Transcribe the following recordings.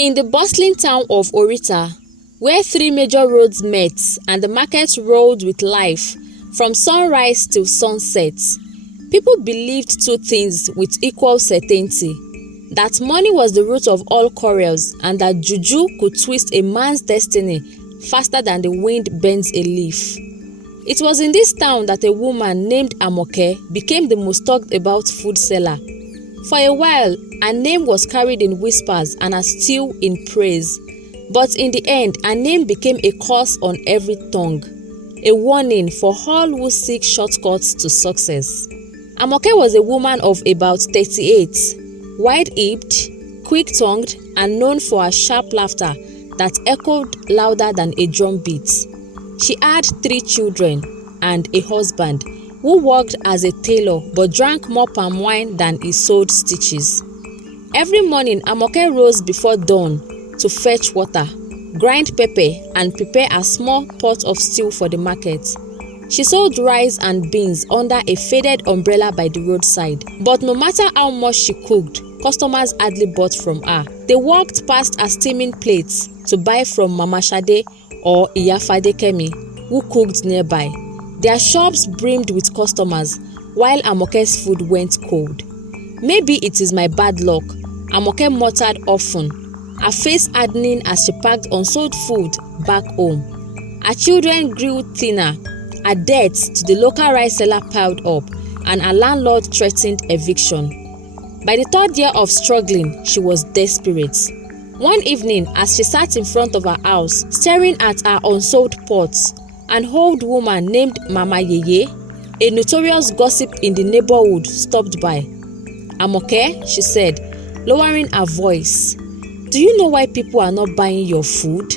In the bustling town of Orita, where three major roads met and the market rolled with life from sunrise till sunset, people believed two things with equal certainty: that money was the root of all quarrels, and that juju could twist a man's destiny faster than the wind bends a leaf. It was in this town that a woman named Amoke became the most talked about food seller. For a while, her name was carried in whispers and as still in praise. But in the end, her name became a curse on every tongue, a warning for all who seek shortcuts to success. Amoke was a woman of about 38, wide-hipped, quick-tongued, and known for her sharp laughter that echoed louder than a drum beat. She had 3 children and a husband who worked as a tailor but drank more palm wine than he sewed stitches. Every morning, Amoke rose before dawn to fetch water, grind pepper, and prepare a small pot of stew for the market. She sold rice and beans under a faded umbrella by the roadside. But no matter how much she cooked, customers hardly bought from her. They walked past her steaming plates to buy from Mama Shade or Iyafade Kemi, who cooked nearby. Their shops brimmed with customers, while Amoke's food went cold. "Maybe it is my bad luck," Amoke muttered often, her face hardening as she packed unsold food back home. Her children grew thinner, her debts to the local rice seller piled up, and her landlord threatened eviction. By the 3rd year of struggling, she was desperate. One evening, as she sat in front of her house, staring at her unsold pots, an old woman named Mama Yeye, a notorious gossip in the neighborhood, stopped by. "Amoke," she said, lowering her voice, "do you know why people are not buying your food?"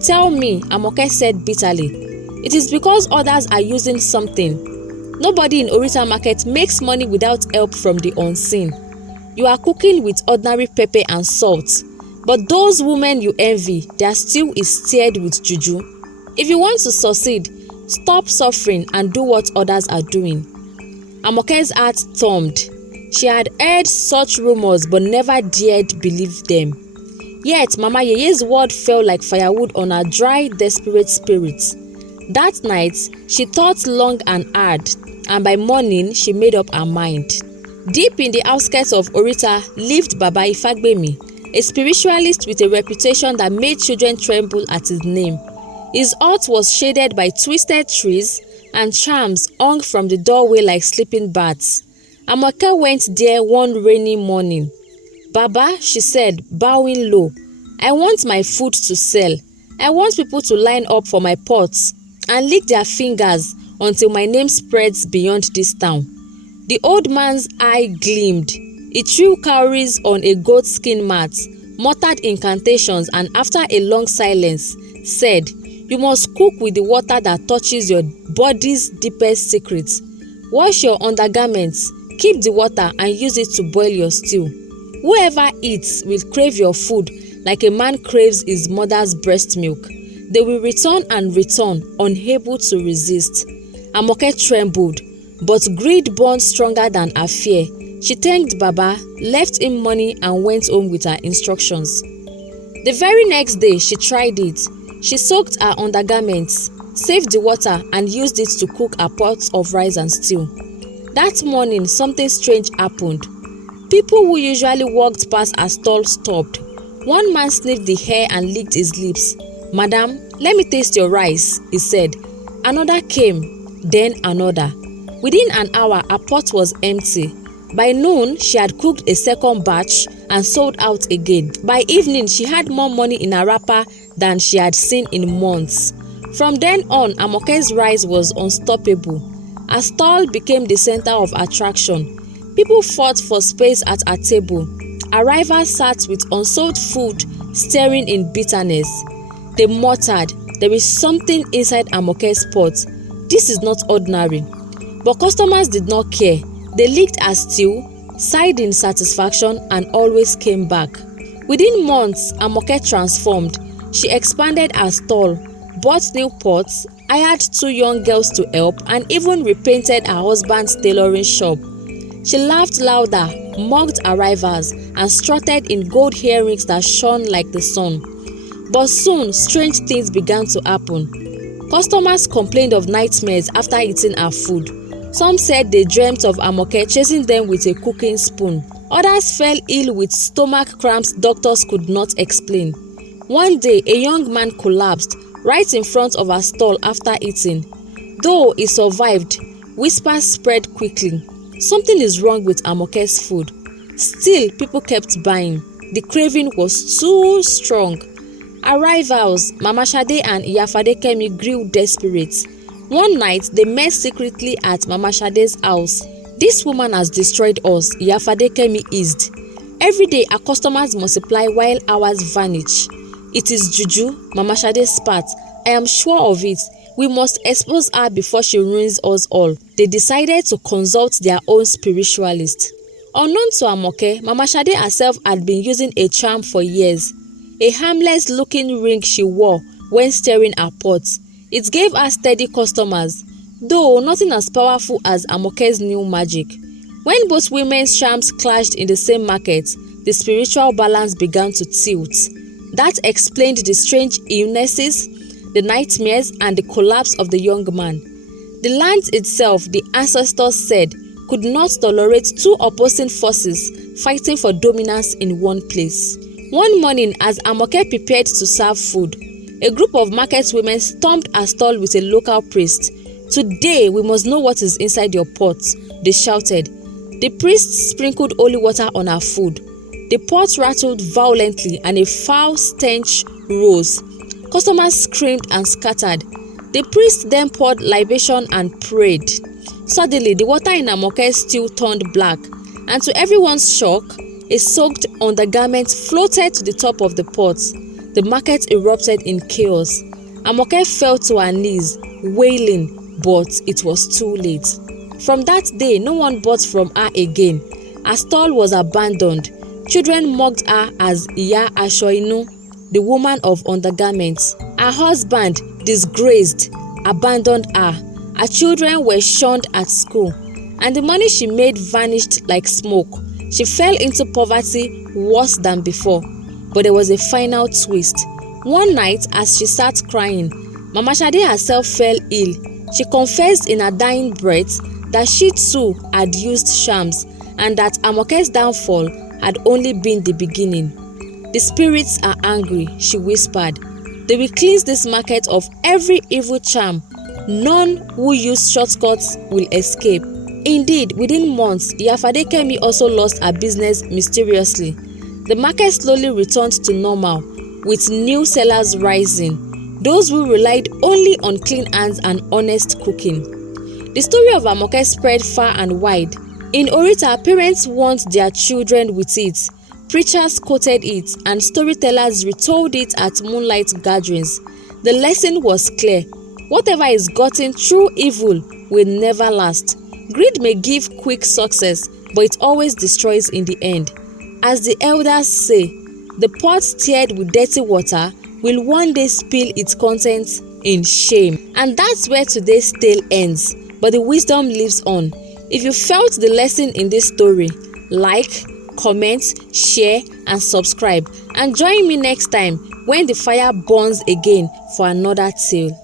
"Tell me," Amoke said bitterly. "It is because others are using something. Nobody in Orita market makes money without help from the unseen. You are cooking with ordinary pepper and salt, but those women you envy, their stew is stirred with juju. If you want to succeed, stop suffering and do what others are doing." Amoke's heart thumped. She had heard such rumors but never dared believe them. Yet Mama Yeye's word fell like firewood on her dry, desperate spirit. That night, she thought long and hard, and by morning she made up her mind. Deep in the outskirts of Orita lived Baba Ifagbemi, a spiritualist with a reputation that made children tremble at his name. His hut was shaded by twisted trees, and charms hung from the doorway like sleeping bats. Amoke went there one rainy morning. "Baba," she said, bowing low, "I want my food to sell. I want people to line up for my pots and lick their fingers until my name spreads beyond this town." The old man's eye gleamed. He threw cowries on a goat skin mat, muttered incantations, and after a long silence, said, "You must cook with the water that touches your body's deepest secrets. Wash your undergarments, keep the water and use it to boil your stew. Whoever eats will crave your food like a man craves his mother's breast milk. They will return and return, unable to resist." Amoke trembled, but greed burned stronger than her fear. She thanked Baba, left him money, and went home with her instructions. The very next day, she tried it. She soaked her undergarments, saved the water, and used it to cook her pot of rice and stew. That morning, something strange happened. People who usually walked past her stall stopped. One man sniffed the air and licked his lips. "Madam, let me taste your rice," he said. Another came, then another. Within an hour, her pot was empty. By noon, she had cooked a second batch and sold out again. By evening, she had more money in her wrapper than she had seen in months. From then on, Amoke's rise was unstoppable. Her stall became the center of attraction. People fought for space at her table. Arrivals sat with unsold food, staring in bitterness. They muttered, "There is something inside Amoke's pot. This is not ordinary." But customers did not care. They licked her stew, sighed in satisfaction, and always came back. Within months, Amoke transformed. She expanded her stall, bought new pots, hired 2 young girls to help, and even repainted her husband's tailoring shop. She laughed louder, mocked arrivals, and strutted in gold earrings that shone like the sun. But soon, strange things began to happen. Customers complained of nightmares after eating her food. Some said they dreamt of Amoke chasing them with a cooking spoon. Others fell ill with stomach cramps doctors could not explain. One day, a young man collapsed right in front of her stall after eating. Though he survived, whispers spread quickly. Something is wrong with Amoke's food. Still, people kept buying. The craving was too strong. Arrivals, Mama Shade and Iya Fadekemi grew desperate. One night, they met secretly at Mama Shade's house. "This woman has destroyed us," Iya Fadekemi hissed. "Every day, our customers multiply while ours vanish." "It is juju," Mama Shade spat. "I am sure of it. We must expose her before she ruins us all." They decided to consult their own spiritualist. Unknown to Amoke, Mama Shade herself had been using a charm for years. A harmless-looking ring she wore when stirring her pot. It gave her steady customers, though nothing as powerful as Amoke's new magic. When both women's charms clashed in the same market, the spiritual balance began to tilt. That explained the strange illnesses, the nightmares, and the collapse of the young man. The land itself, the ancestors said, could not tolerate two opposing forces fighting for dominance in one place. One morning, as Amoke prepared to serve food, a group of market women stormed her stall with a local priest. "Today, we must know what is inside your pot," they shouted. The priest sprinkled holy water on her food. The pot rattled violently and a foul stench rose. Customers screamed and scattered. The priest then poured libation and prayed. Suddenly, the water in Amoke's stew turned black, and to everyone's shock, a soaked undergarment floated to the top of the pot. The market erupted in chaos. Amoke fell to her knees, wailing, but it was too late. From that day, no one bought from her again. Her stall was abandoned. Children mocked her as Iya Ashoinu, the woman of undergarments. Her husband, disgraced, abandoned her. Her children were shunned at school, and the money she made vanished like smoke. She fell into poverty worse than before. But there was a final twist. One night, as she sat crying, Mama Shade herself fell ill. She confessed in her dying breath that she too had used charms, and that Amoke's downfall had only been the beginning. "The spirits are angry," she whispered. "They will cleanse this market of every evil charm. None who use shortcuts will escape." Indeed, within months, Iya Fadekemi also lost her business mysteriously. The market slowly returned to normal, with new sellers rising, those who relied only on clean hands and honest cooking. The story of Amoke spread far and wide. In Orita, parents warned their children with it, preachers quoted it, and storytellers retold it at moonlight gatherings. The lesson was clear: whatever is gotten through evil will never last. Greed may give quick success, but it always destroys in the end. As the elders say, the pot stirred with dirty water will one day spill its contents in shame. And that's where today's tale ends, but the wisdom lives on. If you felt the lesson in this story, like, comment, share, and subscribe. And join me next time when the fire burns again for another tale.